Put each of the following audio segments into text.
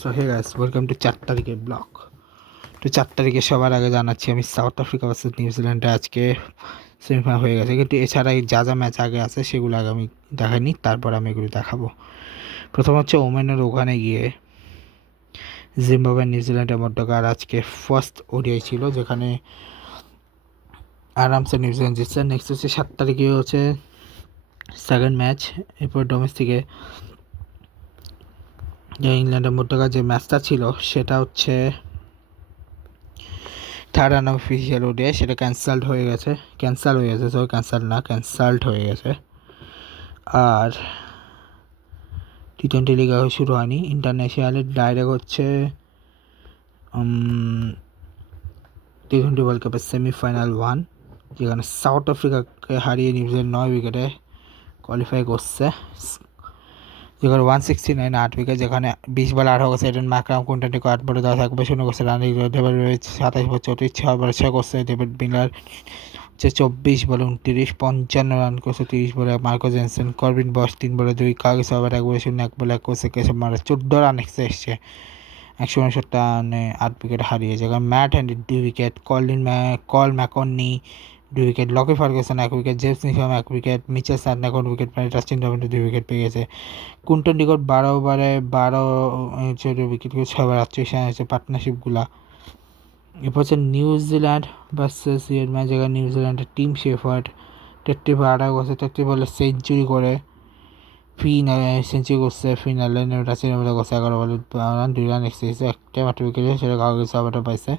So hey guys, welcome to 4 তারিখের blog. তো 4 তারিখে সবার আগে জানাচ্ছি আমি সাউথ আফ্রিকা ভার্সেস নিউজিল্যান্ডে আজকে সেমিফাইনাল হয়ে গেছে, কিন্তু এছাড়া যা যা ম্যাচ আগে আছে সেগুলো আগে আমি দেখাইনি, তারপর আমি এগুলো দেখাবো। প্রথম হচ্ছে ওমেনের ওখানে গিয়ে জিম্বাবুয়ে নিউজিল্যান্ডের মধ্যকার আজকে ফার্স্ট ওডিআই ছিল, যেখানে আরামসে নিউজিল্যান্ড জিতছে। নেক্সট হচ্ছে 7 তারিখে হচ্ছে সেকেন্ড ম্যাচ, এরপর ডোমেস্টিকে যে ইংল্যান্ডের মধ্যকার যে ম্যাচটা ছিল সেটা হচ্ছে থার্ড আনঅফিসিয়াল ওডিআই, সেটা ক্যান্সেলড হয়ে গেছে। ক্যান্সেলড হয়ে গেছে। আর টি-20 লিগ শুরু হয়নি। ইন্টারন্যাশনালের ডাইরেক্ট হচ্ছে টি-20 ওয়ার্ল্ড কাপের সেমিফাইনাল 1, যেখানে সাউথ আফ্রিকাকে হারিয়ে নিউজিল্যান্ড 9 উইকেটে কোয়ালিফাই করছে। যেখানে 169 8 উইকেট, যেখানে 20 বলে 18 করছে এডেন ম্যাকরাম, কোয়েন্টিন 8 বলে 10 1 শূন্য করছে রান রেট, ডেভিড লুইস 27 বলে 34 6 বলে 6 করছে, ডেভিড মিলার হচ্ছে 24 বলে 29 55 রান করছে, 30 বলে মার্কো জেনসেন, করবিন বস 3 বলে 2, কাগিসো আবার 1 বলে 0 1 বলে 1 করছে, কেশব মারা 14 রান এসছে 159 রানে 8 উইকেট হারিয়ে। যেখানে Matt Henry 2 wicket, Cole McConchie 2 wicket, Lockie Ferguson 1 wicket, James Neesham 1 wicket, Mitchell Santner 1 wicket পায়, টাস্টিন রবিন্টো 2 উইকেট পেয়ে গেছে। কুইন্টন ডি কক 12 ওভারে 12 উইকেট করে 6 ওভার 38 রান হচ্ছে পার্টনারশিপগুলা। এরপর হচ্ছে নিউজিল্যান্ড ভার্সেস ইয়ের ম্যাচ, যেখানে নিউজিল্যান্ডের টিম শেফার্ড 30 বলে 18 করছে, 30 বলে সেঞ্চুরি করে সেঞ্চুরি করছে ফিনালে, রাশিয়ার মধ্যে করছে 11 বলে 2 রান এক্সেছে, একটা মাত্র উইকেট, সেটা কাগজ আবারও পাইছে।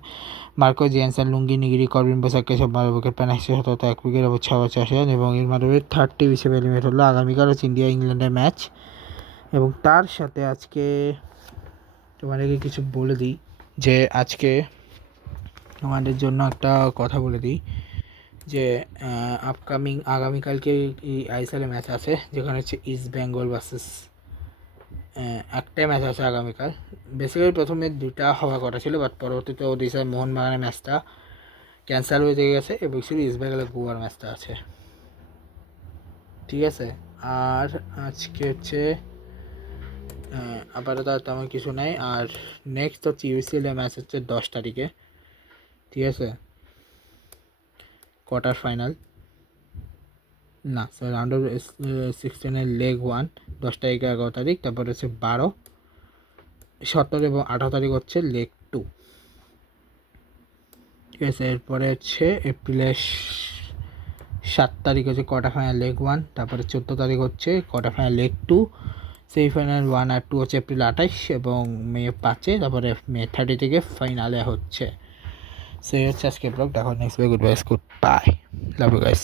মার্কো জেনসেন, লুঙ্গি নিগিরি, করবিন বসাককে সব মারা উইকেট পান 177 1 উইকেট এবং 6 রান, এবং এর মাধ্যমে থার্ড টিম হিসেবে এলিমিনেট হলো। আগামীকাল হচ্ছে ইন্ডিয়া ইংল্যান্ডের ম্যাচ, এবং তার সাথে আজকে তোমাদেরকে কিছু বলে দিই যে আজকে তোমাদের জন্য একটা কথা বলে দিই যে আগামীকালকে আইএসএল ম্যাচ আছে, যেখানে হচ্ছে ইস্ট বেঙ্গল ভার্সেস একটাই ম্যাচ আছে আগামীকাল। বেসিক্যালি প্রথমে 2টা হওয়ার কথা ছিল, বাট পরবর্তীতে ওডিশার মোহনবাগানের ম্যাচটা ক্যান্সেল হয়ে গেছে, এবং শুধু ইস্ট বেঙ্গলের গোয়ার ম্যাচটা আছে, ঠিক আছে। আর আজকে হচ্ছে আপাতত তেমন কিছু নাই। আর নেক্সট হচ্ছে ইউসিএলের ম্যাচ হচ্ছে 10 তারিখে, ঠিক আছে, কোয়ার্টার ফাইনাল না স্যার, রাউন্ড অফ 16 লেগ 1 10 তারিখে 11 তারিখ, তারপর হচ্ছে 12 17 এবং 18 তারিখ হচ্ছে লেগ 2, ঠিক আছে। এরপরে হচ্ছে এপ্রিলের 7 তারিখ হচ্ছে কোয়ার্টার ফাইনাল লেগ 1, তারপরে 14 তারিখ হচ্ছে কোয়ার্টার ফাইনাল লেগ 2, সেমিফাইনাল 1 আর 2 হচ্ছে এপ্রিল 28 এবং মে 5, তারপরে মে 30 থেকে ফাইনালে হচ্ছে। সো এই হচ্ছে আজকে ব্লগ। দেখো next good bye, love you guys.